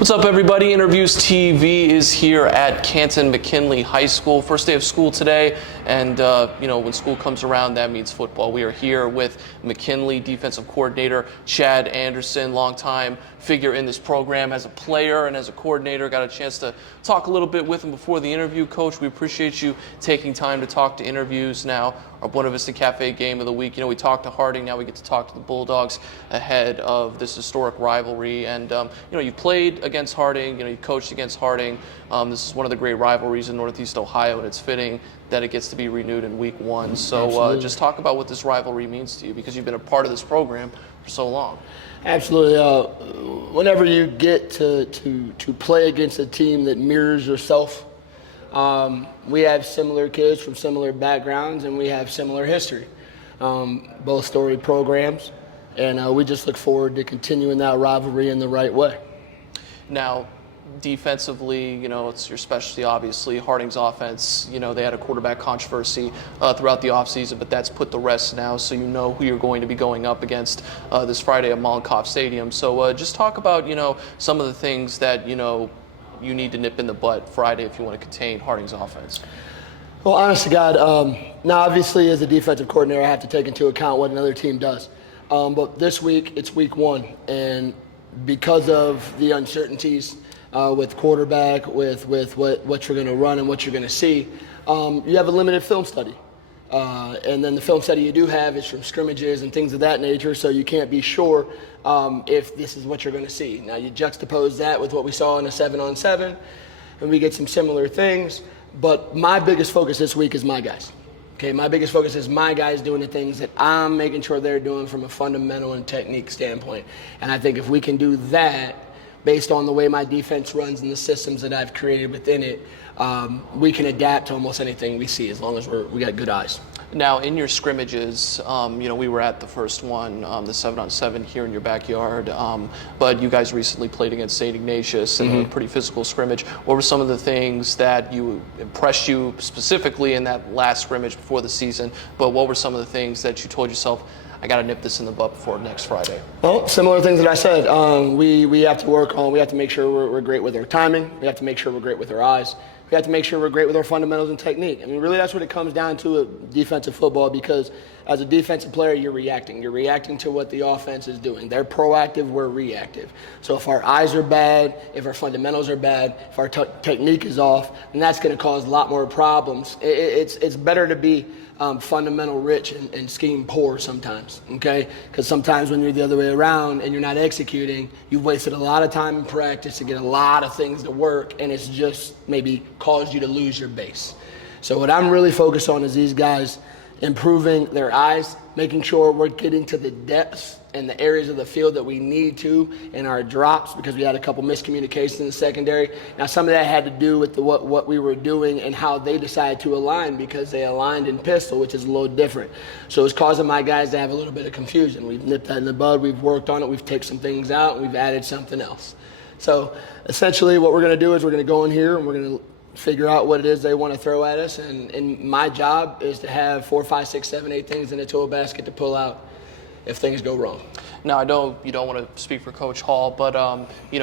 What's up, everybody? Interviews TV is here at Canton McKinley High School. First day of school today, and when school comes around, that means football. We are here with McKinley defensive coordinator Chad Anderson, longtime figure in this program as a player and as a coordinator. Got a chance to talk a little bit with him before the interview. Coach, we appreciate you taking time to talk to interviews now. Our Buena Vista Cafe game of the week. We talked to Harding. Now we get to talk to the Bulldogs ahead of this historic rivalry. And you played against Harding. You coached against Harding. This is one of the great rivalries in Northeast Ohio, and it's fitting that it gets to be renewed in Week 1. So just talk about what this rivalry means to you, because you've been a part of this program for so long. Absolutely. Whenever you get to play against a team that mirrors yourself, we have similar kids from similar backgrounds, and we have similar history, both storied programs, and we just look forward to continuing that rivalry in the right way. Now, defensively, it's your specialty, obviously. Harding's offense, they had a quarterback controversy throughout the offseason, but that's put the rest now, so you know who you're going to be going up against this Friday at Mollenkopf Stadium. So just talk about, some of the things that, you need to nip in the butt Friday if you want to contain Harding's offense. Well, honest to God, now obviously as a defensive coordinator, I have to take into account what another team does. But this week, it's Week 1, and because of the uncertainties with quarterback, with what you're going to run and what you're going to see, you have a limited film study. And then the film study you do have is from scrimmages and things of that nature, so you can't be sure if this is what you're going to see. Now, you juxtapose that with what we saw in a 7-on-7, and we get some similar things. But my biggest focus this week is my guys. Okay, my biggest focus is my guys doing the things that I'm making sure they're doing from a fundamental and technique standpoint. And I think if we can do that, based on the way my defense runs and the systems that I've created within it, we can adapt to almost anything we see as long as we got good eyes. Now, in your scrimmages, we were at the first one, the 7-on-7 here in your backyard, but you guys recently played against St. Ignatius in a pretty physical scrimmage. What were some of the things that impressed you specifically in that last scrimmage before the season, but what were some of the things that you told yourself, I got to nip this in the butt before next Friday? Well, similar things that I said. We have to work on, we have to make sure we're great with our timing. We have to make sure we're great with our eyes. We have to make sure we're great with our fundamentals and technique. I mean, really, that's what it comes down to at defensive football, because as a defensive player, you're reacting. You're reacting to what the offense is doing. They're proactive, we're reactive. So if our eyes are bad, if our fundamentals are bad, if our technique is off, then that's going to cause a lot more problems. It's better to be fundamental rich and scheme poor sometimes, okay? Because sometimes when you're the other way around and you're not executing, you've wasted a lot of time in practice to get a lot of things to work, and it's just maybe caused you to lose your base. So what I'm really focused on is these guys improving their eyes, making sure we're getting to the depths and the areas of the field that we need to in our drops, because we had a couple miscommunications in the secondary. Now, some of that had to do with what we were doing and how they decided to align, because they aligned in pistol, which is a little different. So it's causing my guys to have a little bit of confusion. We've nipped that in the bud. We've worked on it. We've taken some things out, and we've added something else. So essentially what we're going to do is we're going to go in here and we're going to figure out what it is they want to throw at us. And my job is to have 4, 5, 6, 7, 8 things in the tool basket to pull out if things go wrong. Now, I know you don't want to speak for Coach Hall, but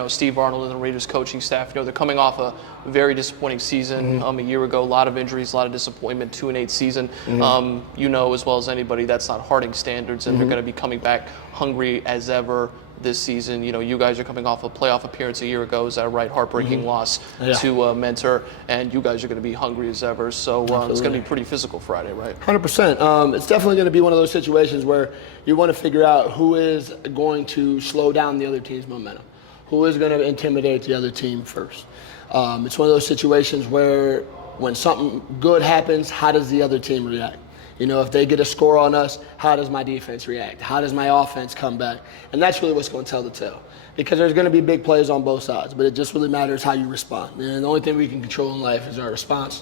Steve Arnold and the Raiders coaching staff, they're coming off a very disappointing season a year ago. A lot of injuries, a lot of disappointment, 2-8 season. As well as anybody, that's not Harding standards, and they're going to be coming back hungry as ever this season. You guys are coming off a playoff appearance a year ago. Is that right? Heartbreaking loss to Mentor, and you guys are going to be hungry as ever. So it's going to be pretty physical Friday, right? 100%. It's definitely going to be one of those situations where you want to figure out who is going to slow down the other team's momentum, who is going to intimidate the other team first. It's one of those situations where when something good happens, how does the other team react? If they get a score on us, how does my defense react? How does my offense come back? And that's really what's going to tell the tale. Because there's going to be big plays on both sides, but it just really matters how you respond. And the only thing we can control in life is our response.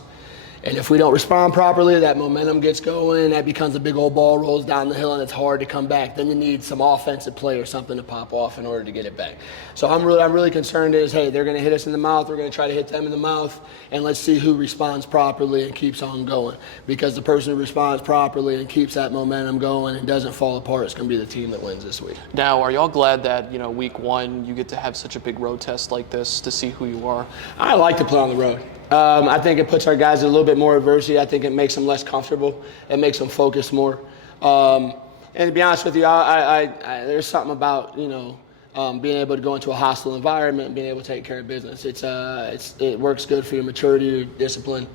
And if we don't respond properly, that momentum gets going, that becomes a big old ball, rolls down the hill, and it's hard to come back. Then you need some offensive play or something to pop off in order to get it back. So I'm really concerned is, hey, they're going to hit us in the mouth, we're going to try to hit them in the mouth, and let's see who responds properly and keeps on going. Because the person who responds properly and keeps that momentum going and doesn't fall apart is going to be the team that wins this week. Now, are y'all glad that, week one, you get to have such a big road test like this to see who you are? I like to play on the road. I think it puts our guys in a little bit more adversity. I think it makes them less comfortable. It makes them focus more. And to be honest with you, there's something about, being able to go into a hostile environment and being able to take care of business. It works good for your maturity, your discipline.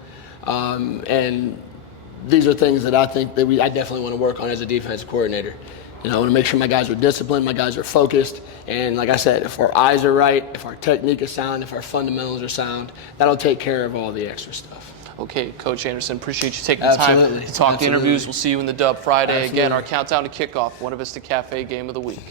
And these are things that I think that I definitely want to work on as a defensive coordinator. I want to make sure my guys are disciplined, my guys are focused, and like I said, if our eyes are right, if our technique is sound, if our fundamentals are sound, that'll take care of all the extra stuff. Okay, Coach Anderson, appreciate you taking the time to talk the interviews. We'll see you in the Dub Friday. Absolutely. Again, our countdown to kickoff, Buena Vista Cafe game of the week.